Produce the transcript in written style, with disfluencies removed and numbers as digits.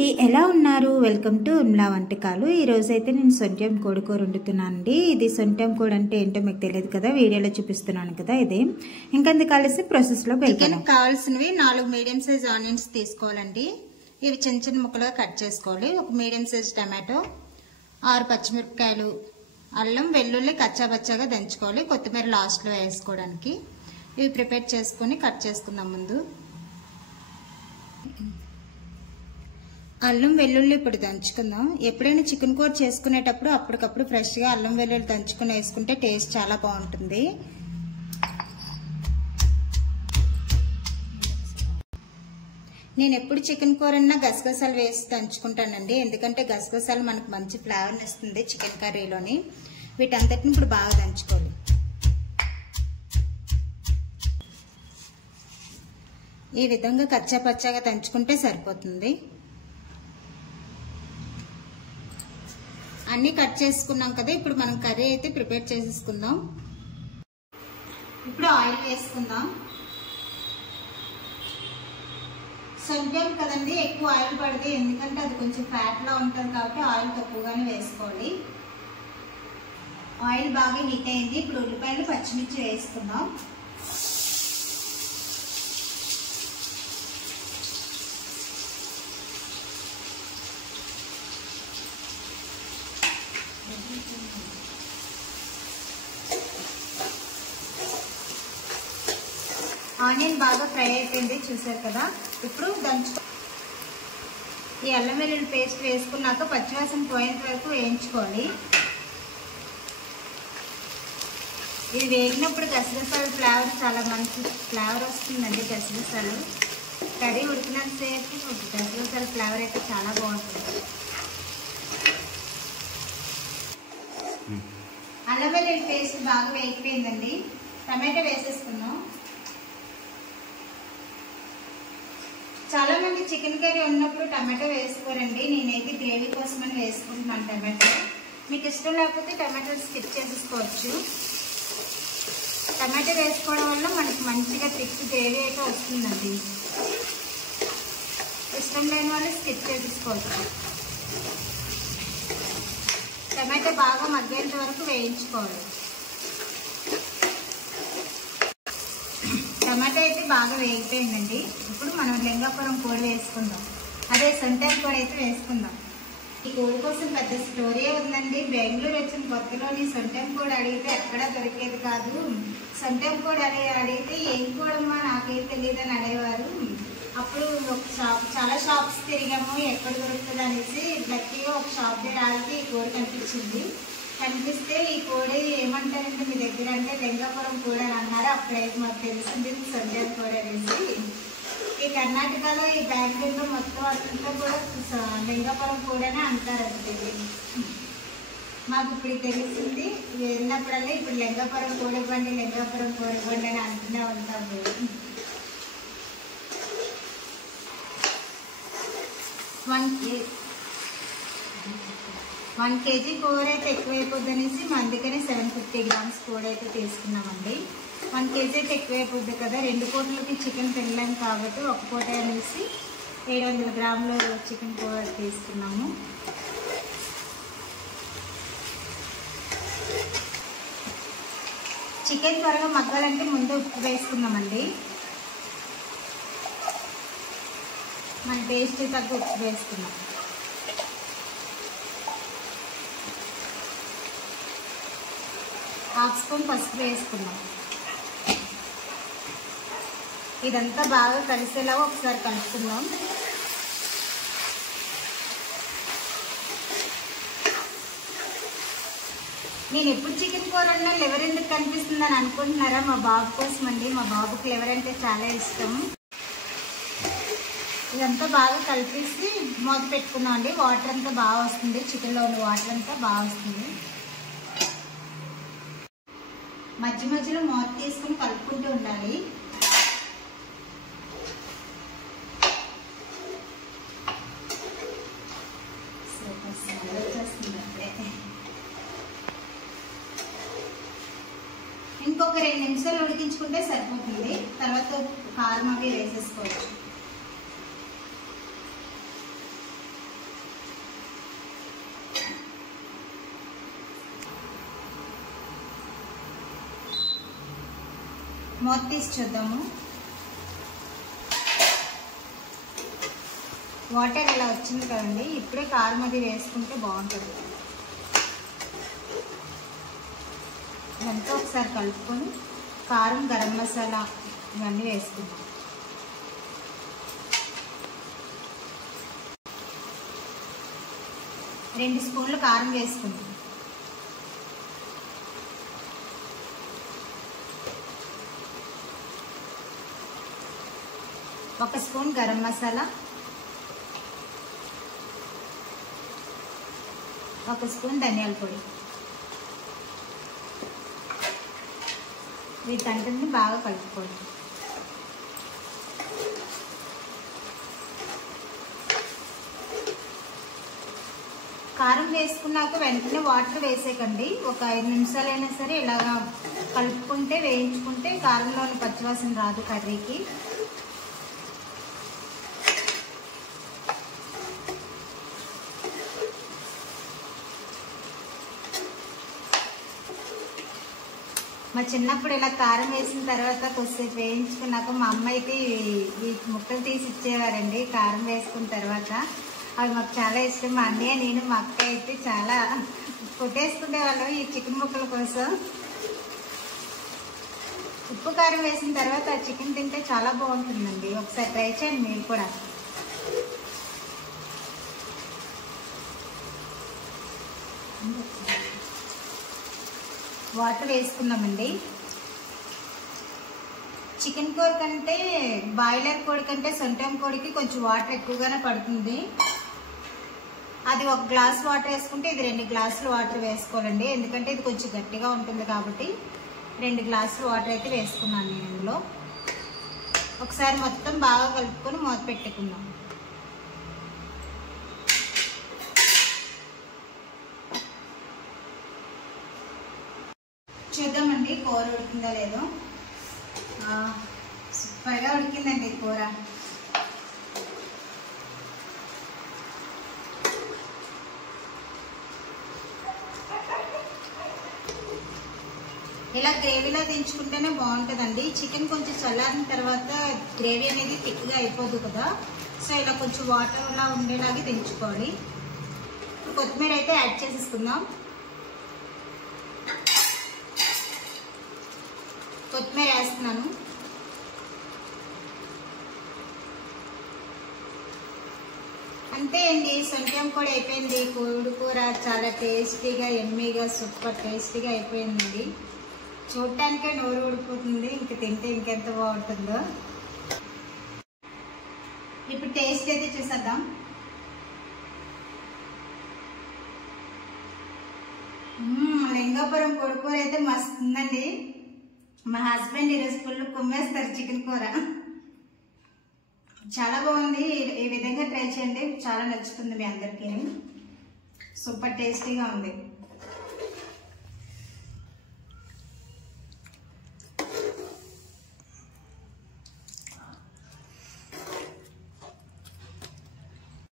అండి, ఎలా ఉన్నారు? వెల్కమ్ టు ఉమ్లా వంటకాలు. ఈ రోజు అయితే నేను సొంట్యం కోడి కూర వండుతున్నానండి. ఇది సొంట్యం కోడి అంటే ఏంటో మీకు తెలియదు కదా, వీడియోలో చూపిస్తున్నాను కదా. ఇది ఇంకెందుకు కలిసి ప్రాసెస్లో వెళ్ళిపోయాను. కావాల్సినవి 4 మీడియం సైజ్ ఆనియన్స్ తీసుకోవాలండి. ఇవి చిన్న చిన్న ముక్కలుగా కట్ చేసుకోవాలి. ఒక మీడియం సైజ్ టమాటో, 6 పచ్చిమిరపకాయలు, అల్లం వెల్లుల్లి కచ్చాబచ్చాగా దంచుకోవాలి. కొత్తిమీర లాస్ట్లో వేసుకోవడానికి. ఇవి ప్రిపేర్ చేసుకొని కట్ చేసుకుందాం. ముందు అల్లం వెల్లుల్లి ఇప్పుడు దంచుకుందాం. ఎప్పుడైనా చికెన్ కూర చేసుకునేటప్పుడు అప్పటికప్పుడు ఫ్రెష్గా అల్లం వెల్లుల్లి దంచుకుని వేసుకుంటే టేస్ట్ చాలా బాగుంటుంది. నేను ఎప్పుడు చికెన్ కూర అన్నా గసగసాలు వేసి దంచుకుంటానండి. ఎందుకంటే గసగసాలు మనకు మంచి ఫ్లేవర్ని ఇస్తుంది చికెన్ కర్రీలోని. వీటంతటిని ఇప్పుడు బాగా దంచుకోవాలి. ఈ విధంగా కచ్చా పచ్చాగా దంచుకుంటే సరిపోతుంది. అన్నీ కట్ చేసుకున్నాం కదా, ఇప్పుడు మనం కర్రీ అయితే ప్రిపేర్ చేసేసుకుందాం. ఇప్పుడు ఆయిల్ వేసుకుందాం. సొంట్యం కదండి, ఎక్కువ ఆయిల్ పడదు. ఎందుకంటే అది కొంచెం ఫ్యాట్లా ఉంటుంది కాబట్టి ఆయిల్ తక్కువగానే వేసుకోవాలి. ఆయిల్ బాగా హీట్ అయింది. ఇప్పుడు ఉల్లిపాయలు పచ్చిమిర్చి వేసుకుందాం. ఆనియన్ బాగా ఫ్రై అయిపోయింది, చూసారు కదా. ఇప్పుడు ఈ అల్లం వెల్లుల్లి పేస్ట్ వేసుకున్నాక పచ్చివాసన పోయేంత వరకు వేయించుకోవాలి. ఇది వేగినప్పుడు గసగసాల ఫ్లేవర్ చాలా మంచి ఫ్లేవర్ వస్తుందండి. గసగసాలు కర్రీ ఉడికినంతసేపు గసగసాల ఫ్లేవర్ అయితే చాలా బాగుంటుంది. అల్లం వెల్లుల్లి పేస్ట్ బాగా వేగిపోయిందండి. టమాటో వేసేసుకున్నాం. చాలా మంది చికెన్ కర్రీ ఉన్నప్పుడు టమాటో వేసుకోరండి. నేనైతే గ్రేవీ కోసమని వేసుకుంటున్నాను టమాటో. మీకు ఇష్టం లేకపోతే టమాటో స్కిప్ చేసేసుకోవచ్చు. టమాటో వేసుకోవడం వల్ల మనకి మంచిగా థిక్ గ్రేవీ అయితే వస్తుందండి. ఇష్టం లేని వాళ్ళు స్కిప్ చేసేసుకోవచ్చు. టమాటో బాగా మగ్గేంత వరకు వేయించుకోవాలి. టమాటో అయితే బాగా వేగిపోయిందండి. ఇప్పుడు మనం లింగాపురం కోడి వేసుకుందాం. అదే సొంట్యం కోడి అయితే వేసుకుందాం. ఈ కోడి కోసం పెద్ద స్టోరీ ఉందండి. బెంగళూరు వచ్చిన కొత్తలోని సొంట్యం కోడి అడిగితే ఎక్కడా దొరికేది కాదు. సొంట్యం కోడి అడిగితే ఏం కోడమ్మా నాకేం తెలియదు అని అడిగేవారు. అప్పుడు ఒక షాప్, చాలా షాప్స్ తిరిగాము ఎక్కడ దొరుకుతుంది అనేసి లక్కీగా ఒక షాప్ దగ్గర ఆగితే ఈ కోడి కనిపించింది. కనిపిస్తే ఈ కోడి ఏమంటారంటే మీ దగ్గర అంటే లింగాపురం కోడి అని అన్నారు. అప్పుడైతే మాకు తెలిసింది సొంట్యం కోడి అనేసి. ఈ కర్ణాటకలో ఈ బెంగళూరులో మొత్తం అంతా కూడా లింగాపురం కోడి అని అంటారంటే మాకు ఇప్పుడు తెలిసింది. వెళ్ళినప్పుడల్లా ఇప్పుడు లింగాపురం కోడి బండి లింగాపురం కోడి బండి అని అంటూనే ఉంటాము. 1 kg కూర అయితే ఎక్కువైపోద్ది అనేసి అందుకనే 750 grams కూర అయితే తీసుకున్నామండి. 1 kg అయితే ఎక్కువైపోద్ది కదా, 2 పూటలకి చికెన్ తినలేము కాబట్టి ఒక పూట అనేసి 700 grams చికెన్ కూర తీసుకున్నాము. చికెన్ త్వరగా మగ్గాలంటే ముందు ఉప్పు వేసుకున్నామండి. మన టేస్ట్ తగ్గ ఉప్పు వేసుకున్నాం. ½ స్పూన్ పసుపు వేసుకున్నాం. ఇదంతా బాగా కలిసేలా ఒకసారి కలుపుకుందాం. నేను ఎప్పుడు చికెన్ కూర అన్నా లివర్ ఎందుకు కనిపిస్తుందని అనుకుంటున్నారా? మా బాబు కోసం అండి. మా బాబుకి లివర్ అంటే చాలా ఇష్టం. ఇదంతా బాగా కలిపేసి మూత పెట్టుకున్నాం అండి. వాటర్ అంతా బాగా వస్తుంది, చికెన్లో ఉన్న వాటర్ అంతా బాగా వస్తుంది. మధ్య మధ్యలో మూత తీసుకుని కలుపుకుంటూ ఉండాలి. ఇంకొక 2 నిమిషాలు ఉడికించుకుంటే సరిపోతుంది. తర్వాత కారం అవి వేసేసుకోవచ్చు. మూత తీసి చూద్దాము. వాటర్ ఇలా వచ్చింది కదండి, ఇప్పుడే కారం అది వేసుకుంటే బాగుంటుంది. ఇదంతా ఒకసారి కలుపుకొని కారం, గరం మసాలా ఇవన్నీ వేసుకుందాం. రెండు స్పూన్లు కారం వేసుకుందాం. ఒక స్పూన్ గరం మసాలా, ఒక స్పూన్ ధనియాల పొడి. వీటంటిని బాగా కలుపుకోండి. కారం వేసుకున్నాక వెంటనే వాటర్ వేసేకండి. ఒక 5 నిమిషాలైనా సరే ఇలాగా కలుపుకుంటే, వేయించుకుంటే కారంలోని పచ్చివాసన రాదు కర్రీకి. మా చిన్నప్పుడు ఇలా కారం వేసిన తర్వాత కొద్దిసేపు వేయించుకున్నాక మా అమ్మ అయితే ఈ ముక్కలు తీసి ఇచ్చేవారండి కారం వేసుకున్న తర్వాత. అవి మాకు చాలా ఇష్టం. మా అన్నయ్య, నేను, మా అక్క అయితే చాలా కొట్టేసుకునే వాళ్ళం ఈ చికెన్ ముక్కల కోసం. ఉప్పు కారం వేసిన తర్వాత ఆ చికెన్ తింటే చాలా బాగుంటుందండి. ఒకసారి ట్రై చేయండి మీరు కూడా. వాటర్ వేసుకున్నామండి. చికెన్ కూర కంటే, బాయిలర్ కోడి కంటే సొంటం కోడికి కొంచెం వాటర్ ఎక్కువగానే పడుతుంది. అది 1 గ్లాస్ వాటర్ వేసుకుంటే ఇది 2 గ్లాసులు వాటర్ వేసుకోవాలండి. ఎందుకంటే ఇది కొంచెం గట్టిగా ఉంటుంది కాబట్టి 2 గ్లాసులు వాటర్ అయితే వేసుకున్నాను నేను ఇందులో. ఒకసారి మొత్తం బాగా కలుపుకొని మూత పెట్టుకుందాం. చూద్దామండి కూర ఉడికిందో లేదో. సూపర్గా ఉడికిందండి కూర. ఇలా గ్రేవీలో దించుకుంటేనే బాగుంటుందండి. చికెన్ కొంచెం చల్లారిన తర్వాత గ్రేవీ అనేది థిక్గా అయిపోదు కదా, సో ఇలా కొంచెం వాటర్లా ఉండేలాగా దించుకోవాలి. కొత్తిమీర అయితే యాడ్ చేసేసుకుందాం. కొత్తిమీర వేస్తున్నాను. అంతే అండి, సొంటం కూడా అయిపోయింది. కోడి కూర చాలా టేస్టీగా, ఎమ్మీగా, సూపర్ టేస్టీగా అయిపోయిందండి. చూడటానికే నోరు ఊడిపోతుంది, ఇంక తింటే ఇంకెంత బాగుంటుందో. ఇప్పుడు టేస్ట్ అయితే చూసేద్దాం. లింగాపురం కోడి కూర అయితే మస్తు ఉందండి. మా హస్బెండ్ ఈరోజు ఫుల్ కుమ్మేస్తారు చికెన్ కూర. చాలా బాగుంది. ఈ విధంగా ట్రై చేయండి, చాలా నచ్చుతుంది మీ అందరికీ. సూపర్ టేస్టీగా ఉంది.